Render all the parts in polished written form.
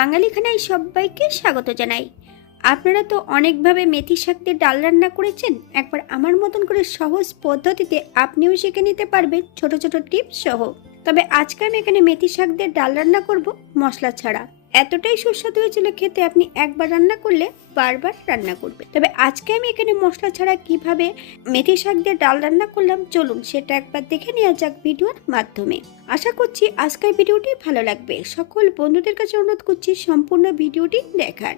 বাঙালি খানায় সবাইকে স্বাগত জানাই। আপনারা তো অনেকভাবে মেথি শাক দিয়ে ডাল রান্না করেছেন। একবার আমার মতন করে সহজ পদ্ধতিতে আপনিও শিখে নিতে পারবেন ছোট ছোট টিপস সহ। তবে আজকে আমি এখানে মেথি শাক দিয়ে ডাল রান্না করব মশলা ছাড়া। এতটাই সুস্বাদু হয়েছিল খেতে, আপনি একবার রান্না করলে বারবার রান্না করবেন। তবে আজকে আমি এখানে মশলা ছাড়া কিভাবে মেথি শাক দিয়ে ডাল রান্না করলাম, চলুন সেটা একবার দেখে নেওয়া যাক ভিডিওর মাধ্যমে। আশা করছি আজকের ভিডিওটি ভালো লাগবে। সকল বন্ধুদের কাছে অনুরোধ করছি সম্পূর্ণ ভিডিওটি দেখার।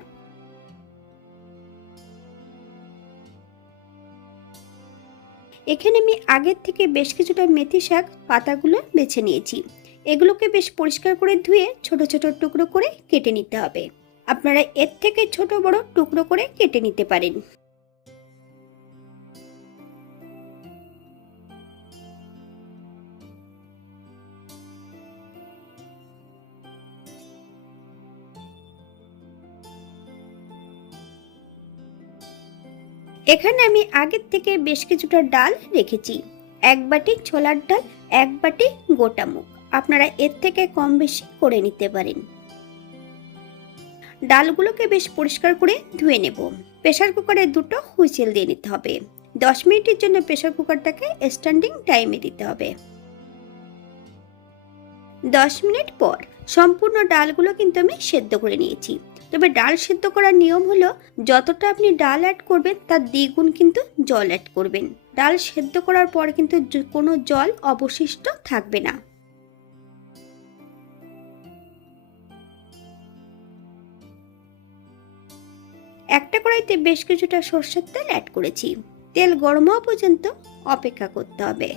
এখানে আমি আগের থেকে বেশ কিছুটা মেথি শাক পাতাগুলো বেছে নিয়েছি। এগুলোকে বেশ পরিষ্কার করে ধুয়ে ছোট ছোট টুকরো করে কেটে নিতে হবে। আপনারা এর থেকে ছোট বড় টুকরো করে কেটে নিতে পারেন। এখানে আমি আগের থেকে বেশ কিছুটা ডাল রেখেছি। এক বাটি ছোলার ডাল, এক বাটি গোটা মুগ। আপনারা এর থেকে কম বেশি করে নিতে পারেন। ডালগুলোকে বেশ পরিষ্কার করে ধুয়ে নেব। প্রেসার কুকারে দুটো হুইসেল দিয়ে নিতে হবে। 10 মিনিটের জন্য প্রেসার কুকারটাকে স্ট্যান্ডিং টাইমে দিতে হবে। 10 মিনিট পর সম্পূর্ণ ডালগুলো কিন্তু আমি সেদ্ধ করে নিয়েছি। তবে ডাল সেদ্ধ করার নিয়ম হলো, যতটা আপনি ডাল অ্যাড করবেন তার দ্বিগুণ কিন্তু জল অ্যাড করবেন। ডাল সেদ্ধ করার পর কিন্তু কোনো জল অবশিষ্ট থাকবে না। একটা কড়াইতে বেশ কিছুটা সরষের তেল অ্যাড করেছি। তেল গরম হওয়া পর্যন্ত অপেক্ষা করতে হবে।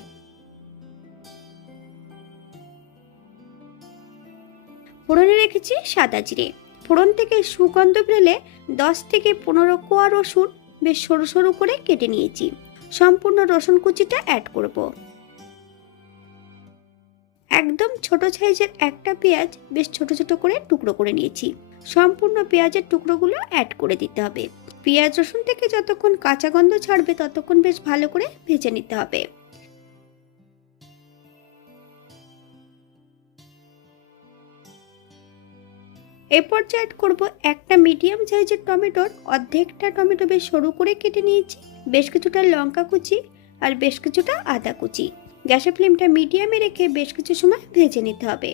ফোড়নে রেখেছি সাদা জিরে। ফোড়ন থেকে সুগন্ধ বেরোলে 10 থেকে 15 কোয়া রসুন বেশ সরু সরু করে কেটে নিয়েছি। সম্পূর্ণ রসুন কুচিটা অ্যাড করব। একদম ছোট সাইজের একটা পেঁয়াজ বেশ ছোট ছোট করে টুকরো করে নিয়েছি। সম্পূর্ণ পেঁয়াজের টুকরোগুলো অ্যাড করে দিতে হবে। পেঁয়াজ রসুন থেকে যতক্ষণ কাঁচা গন্ধ ছাড়বে ততক্ষণ বেশ ভালো করে ভেজে নিতে হবে। এ পর্যায়ে অ্যাড করব একটা মিডিয়াম সাইজের টমেটোর অর্ধেকটা টমেটো বেশ সরু করে কেটে নিয়েছি। বেশ কিছুটা লঙ্কা কুচি আর বেশ কিছুটা আদা কুচি। গ্যাসের ফ্লেমটা মিডিয়ামে রেখে বেশ কিছু সময় ভেজে নিতে হবে।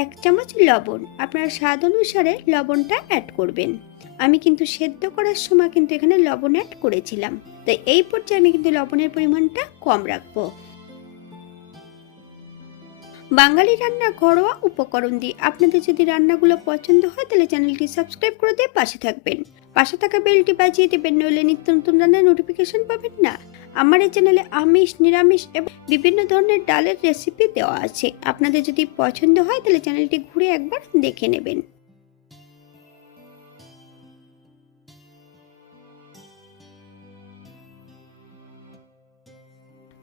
1 চামচ লবণ, আপনার স্বাদ অনুসারে লবণটা অ্যাড করবেন। আমি কিন্তু সেদ্ধ করার সময় কিন্তু এখানে লবণ অ্যাড করেছিলাম, তাই এই পর্যায়ে আমি কিন্তু লবণের পরিমাণটা কম রাখবো। বাঙালি রান্না ঘরোয়া উপকরণ দিয়ে আপনাদের যদি রান্নাগুলো পছন্দ হয় তাহলে চ্যানেলটি সাবস্ক্রাইব করে দিয়ে পাশে থাকবেন। পাশে থাকা বেলটি বাজিয়ে দেবেন, নইলে নিত্য নতুন রান্নার নোটিফিকেশন পাবেন না। আমার এই চ্যানেলে আমিষ, নিরামিষ এবং বিভিন্ন ধরনের ডালের রেসিপি দেওয়া আছে। আপনাদের যদি পছন্দ হয় তাহলে চ্যানেলটি ঘুরে একবার দেখে নেবেন।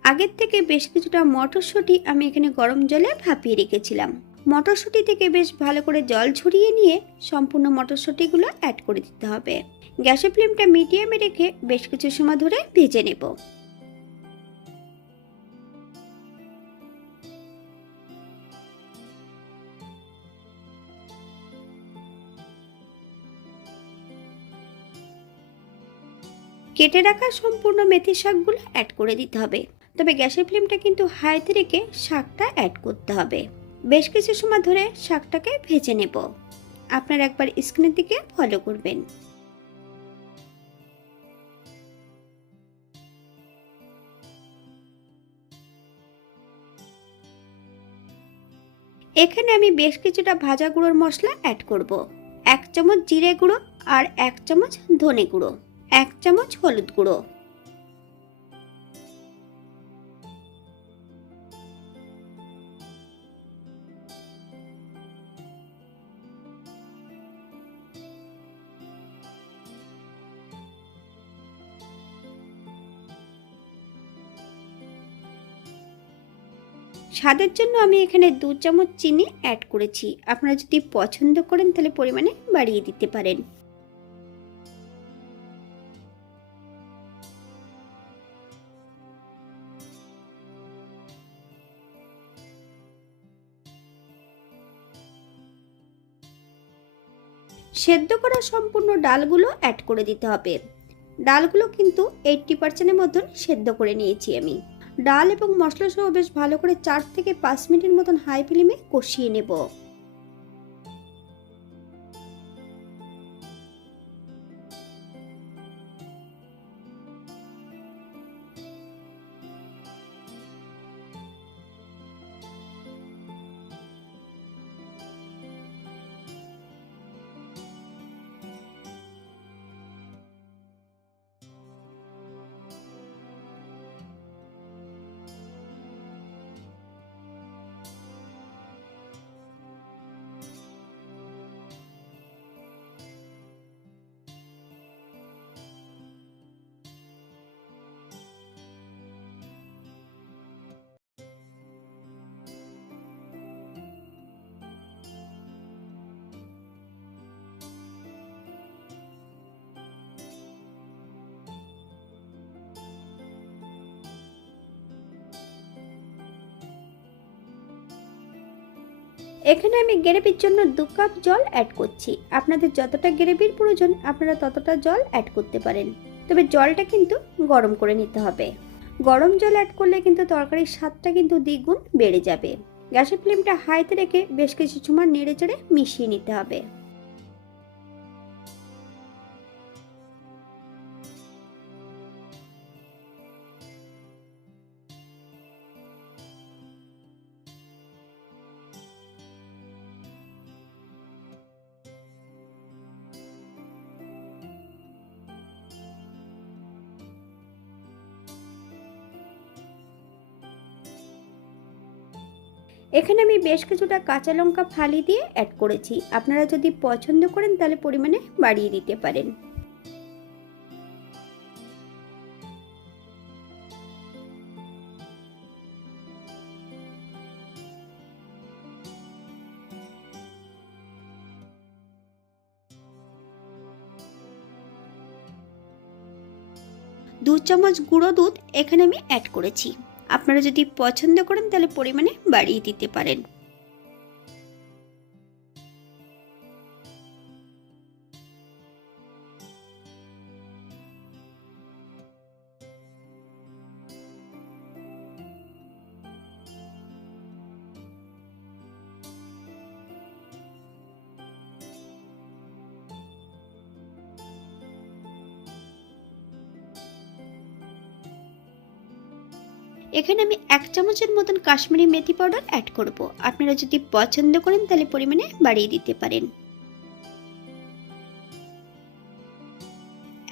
আগের থেকে বেশ কিছুটা মটরশুঁটি আমি এখানে গরম জলে ভাপিয়ে রেখেছিলাম। মটরশুঁটি থেকে বেশ ভালো করে জল ঝরিয়ে নিয়ে সম্পূর্ণ মটরশুঁটিগুলো অ্যাড করে দিতে হবে। গ্যাসের ফ্লেমটা মিডিয়ামে রেখে বেশ কিছু সময় ধরে ভেজে নেব। কেটে রাখা সম্পূর্ণ মেথি শাকগুলো অ্যাড করে দিতে হবে। তবে গ্যাসের ফ্লেমটা কিন্তু হাইতে রেখে শাকটা অ্যাড করতে হবে। বেশ কিছু সময় ধরে শাকটাকে ভেজে নেব। আপনারা একবার স্ক্রিনের দিকে ফলো করবেন। এখানে আমি বেশ কিছুটা ভাজা গুঁড়োর মশলা অ্যাড করব। 1 চামচ জিরে গুঁড়ো আর 1 চামচ ধনে গুঁড়ো, 1 চামচ হলুদ গুঁড়ো। স্বাদের জন্য আমি এখানে 2 চামচ চিনি অ্যাড করেছি। আপনারা যদি পছন্দ করেন তাহলে পরিমাণে বাড়িয়ে দিতে পারেন। সেদ্ধ করা সম্পূর্ণ ডালগুলো অ্যাড করে দিতে হবে। ডালগুলো কিন্তু 80% মতন সেদ্ধ করে নিয়েছি আমি। ডাল এবং মশলা সহ বেশ ভালো করে 4 থেকে 5 মিনিটের মতন হাই ফ্লেমে কষিয়ে নেব। এখানে আমি গ্রেভির জন্য 2 কাপ জল অ্যাড করছি। আপনাদের যতটা গ্রেভির প্রয়োজন আপনারা ততটা জল অ্যাড করতে পারেন, তবে জলটা কিন্তু গরম করে নিতে হবে। গরম জল অ্যাড করলে কিন্তু তরকারির স্বাদটা কিন্তু দ্বিগুণ বেড়ে যাবে। গ্যাসের ফ্লেমটা হাইতে রেখে বেশ কিছু সময় নেড়েচেড়ে মিশিয়ে নিতে হবে। এখানে আমি বেশ কিছুটা কাঁচা লঙ্কা ফালি দিয়ে অ্যাড করেছি। আপনারা যদি পছন্দ করেন তাহলে পরিমাণে বাড়িয়ে দিতে পারেন। দু চামচ গুঁড়ো দুধ এখানে আমি অ্যাড করেছি। আপনারা যদি পছন্দ করেন তাহলে পরিমাণে বাড়িয়ে দিতে পারেন। এখানে আমি 1 চামচের মতন কাশ্মীরি মেথি পাউডার অ্যাড করব। আপনারা যদি পছন্দ করেন তাহলে পরিমাণে বাড়িয়ে দিতে পারেন।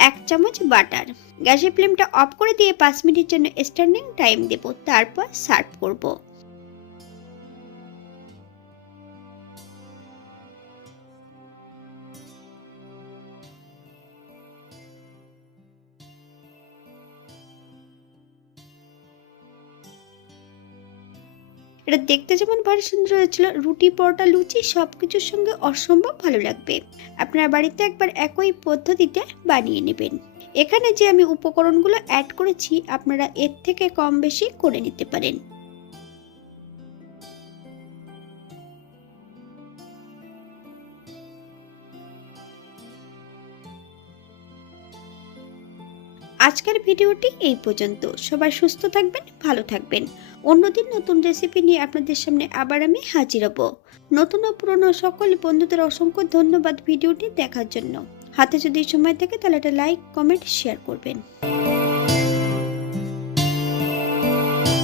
1 চামচ বাটার। গ্যাসের ফ্লেমটা অফ করে দিয়ে 5 মিনিটের জন্য স্ট্যান্ডিং টাইম দেব, তারপর সার্ভ করব। এটা দেখতে যেমন ভারী সুন্দর হয়েছিল, রুটি পরোটা লুচি সবকিছুর সঙ্গে অসম্ভব ভালো লাগবে। আপনারা বাড়িতে একবার একই পদ্ধতিতে বানিয়ে নেবেন। এখানে যে আমি উপকরণগুলো অ্যাড করেছি আপনারা এর থেকে কম বেশি করে নিতে পারেন। আজকের ভিডিওটি এই পর্যন্ত। সবাই সুস্থ থাকবেন, ভালো থাকবেন। অন্যদিন নতুন রেসিপি নিয়ে আপনাদের সামনে আবার আমি হাজির হব। নতুন ও পুরনো সকল বন্ধুদের অসংখ্য ধন্যবাদ ভিডিওটি দেখার জন্য। হাতে যদি সময় থাকে তাহলে একটা লাইক, কমেন্ট, শেয়ার করবেন।